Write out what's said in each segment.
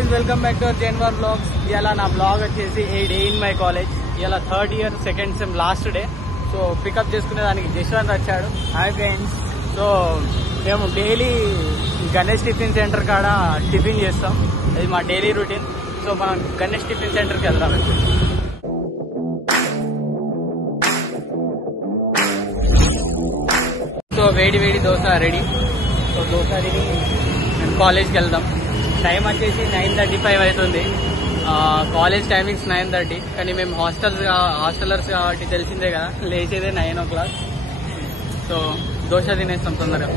guys, welcome back to our January vlogs. ఇలా నా blog వచ్చేసి a day in my college. ఇలా third year second sem last day. So pickup చేసుకునే దానికి జశ్వంత్ వచ్చాడు. Hi friends. సో మేము డైలీ గణేష్ టిఫిన్ సెంటర్ కాడ టిఫిన్ చేస్తాం. ఇది మా డైలీ రొటీన్. సో మనం గణేష్ టిఫిన్ సెంటర్కి వెళ్దాం. సో వేడి వేడి దోశ రెడీ. సో దోశ తిని మేము కాలేజ్కి వెళ్దాం. టైం వచ్చేసి 9:35 అవుతుంది. College timings 9:30. కానీ మేము హాస్టలర్స్ కాబట్టి తెలిసిందే కదా, లేచేదే 9 o'clock. సో దోశ తినేస్తాం తొందరగా.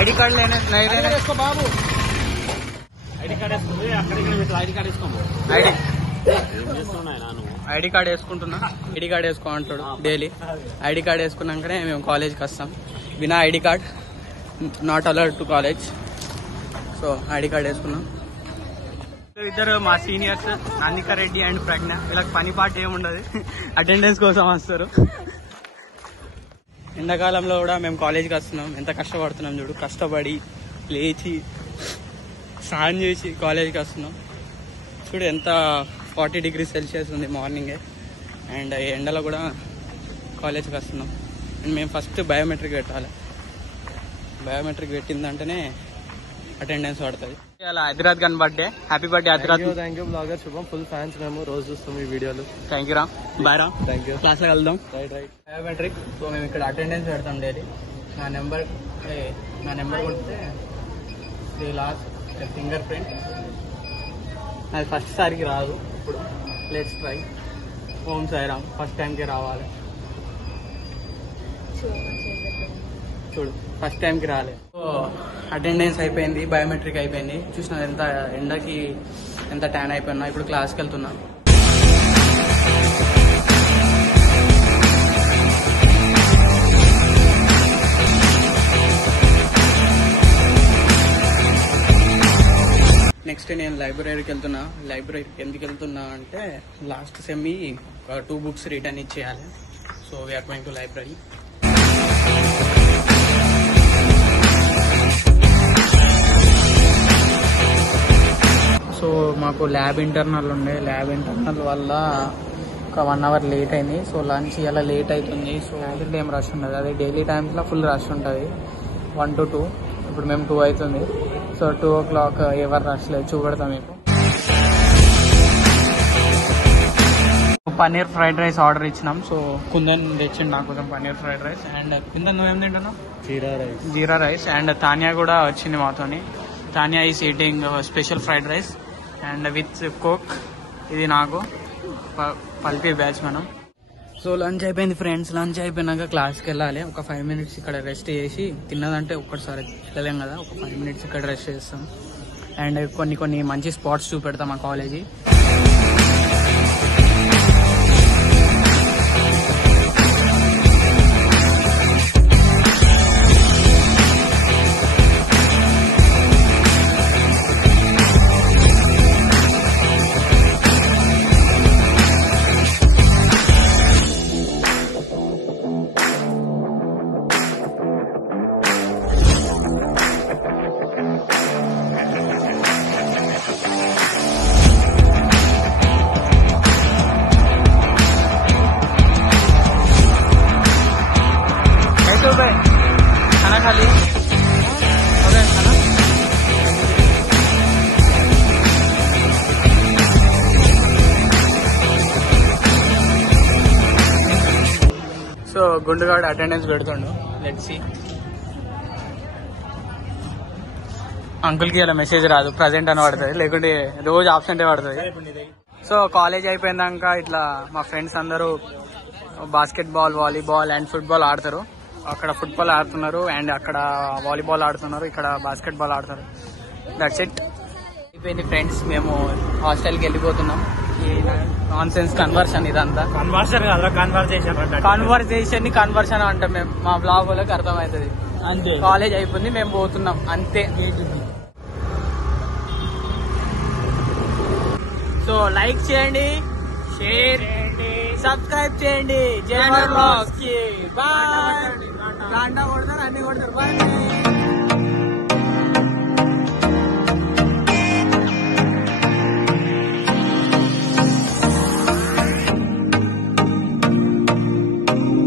ఐడి కార్డ్ లేనే బాబు. ఐడి కార్డ్ వేసుకుంది అక్కడికి ఐడి కార్డ్ వేసుకోండి. ఐడి కార్డ్ వేసుకుంటున్నా. ఐడి కార్డ్ వేసుకో అంటాడు డైలీ. ఐడి కార్డ్ వేసుకున్నాకనే మేము కాలేజ్కి వస్తాం. బినా ID card not allowed to college. So ID card వేసుకున్నాం. ఇద్దరు మా సీనియర్స్ నానికా రెడ్డి అండ్ ప్రజ్ఞ. వీళ్ళకి పని పాట ఏముండదు, అటెండెన్స్ కోసం వస్తారు. ఎండాకాలంలో కూడా మేము కాలేజ్కి వస్తున్నాం. ఎంత కష్టపడుతున్నాం చూడు. కష్టపడి లేచి స్నానం చేసి కాలేజ్కి వస్తున్నాం. చూడు ఎంత 40 degrees Celsius ఉంది మార్నింగే. అండ్ ఎండలో కూడా కాలేజ్కి వస్తున్నాం. అండ్ మేము ఫస్ట్ బయోమెట్రిక్ పెట్టాలి. బయోమెట్రిక్ పెట్టిందంటేనే అటెండెన్స్ పడుతుంది. అలా Hyderabad gun birthday. Happy birthday Hyderabad. Thank you blogger శుభం. ఫుల్ ఫ్యాన్స్ మేము రోజు చూస్తాం ఈ వీడియోలు. థ్యాంక్ యూ రా. బాయ్ రా. Thank you. క్లాస్లో వెళ్దాం. రైట్. బయోమెట్రిక్. సో మేము ఇక్కడ అటెండెన్స్ పెడతాం డైలీ. నా నెంబర్ కొడితే 3 lakhs ఫింగర్ ప్రింట్. అది ఫస్ట్ సారికి రాదు. ఇప్పుడు let's try. Om Sairam. First టైంకే రావాలి. చూడు ఫస్ట్ టైంకి రాలేదు. సో అటెండెన్స్ అయిపోయింది, బయోమెట్రిక్ అయిపోయింది. చూసిన ఎంత ఎండకి ఎంత ట్యాన్ అయిపోయినా. ఇప్పుడు క్లాస్కి వెళ్తున్నా. నెక్స్ట్ నేను లైబ్రరీకి వెళ్తున్నా. లైబ్రరీకి ఎందుకు వెళ్తున్నా అంటే లాస్ట్ సెమ్ 2 books రిటర్న్ ఇచ్చేయాలి. So we're going to library. So మాకు ల్యాబ్ ఇంటర్నల్ ఉండే. ల్యాబ్ ఇంటర్నల్ వల్ల ఒక 1 hour లేట్ అయింది. సో లంచ్ ఇలా లేట్ అవుతుంది. సో యాక్చువల్లీ ఏం రష్ ఉండదు. అదే డైలీ టైమ్స్లో ఫుల్ రష్ ఉంటుంది 1 to 2. ఇప్పుడు మేము 2 అవుతుంది. సో 2 o'clock ఎవరు రష్ లేదు. చూపెడతాం మీకు. పన్నీర్ ఫ్రైడ్ రైస్ ఆర్డర్ ఇచ్చినాం. సో కుందన్ తెచ్చిండు నా కోసం paneer fried rice. And Kundan నువ్వేం తింటున్నావు? జీరా రైస్. అండ్ తానియా కూడా వచ్చింది మాతోని. Taniya is eating special fried rice and with Coke. ఇది నాకు పల్పీ బ్యాచ్ మనం. సో లంచ్ అయిపోయింది ఫ్రెండ్స్. లంచ్ అయిపోయినాక క్లాస్కి వెళ్ళాలి. ఒక 5 minutes ఇక్కడ రెస్ట్ చేసి, తిన్నదంటే ఒక్కసారి వెళ్ళలేం కదా, ఒక 5 minutes ఇక్కడ రెస్ట్ చేస్తాం. అండ్ కొన్ని మంచి స్పాట్స్ చూపెడతాం మా కాలేజీ. खाना खा ली? हो गया खाना? సో గుండుగాడు అటెండెన్స్ పెడుతుండు. Let's see. అంకుల్కి ఇలా మెసేజ్ రాదు, ప్రజెంట్ అని పడుతుంది. లేకుంటే రోజు ఆబ్సెంటే పడుతుంది. సో కాలేజ్ అయిపోయినాక ఇట్లా మా ఫ్రెండ్స్ అందరూ బాస్కెట్బాల్, వాలీబాల్ అండ్ ఫుట్బాల్ ఆడతారు. అక్కడ ఫుట్బాల్ ఆడుతున్నారు అండ్ అక్కడ వాలీబాల్ ఆడుతున్నారు. ఇక్కడ బాస్కెట్బాల్ ఆడుతున్నారు. That's it. అయిపోయింది ఫ్రెండ్స్. మేము హాస్టల్కి వెళ్ళిపోతున్నాం. నాన్ సెన్స్ కన్వర్షన్ ఇదంతా. కన్వర్సేషన్ ని కన్వర్షన్ అంటాం మేము. మా బ్లాగ్ వాళ్ళకి అర్థమవుతుంది అంతే. కాలేజ్ అయిపోయింది, మేము పోతున్నాం అంతే. సో లైక్ చేయండి, షేర్ చేయండి, సబ్స్క్రైబ్ చేయండి జేఆర్ బ్లాగ్స్ కి. బాయ్. గంట కొడతారు, అన్ని కొడతారు. బాయ్.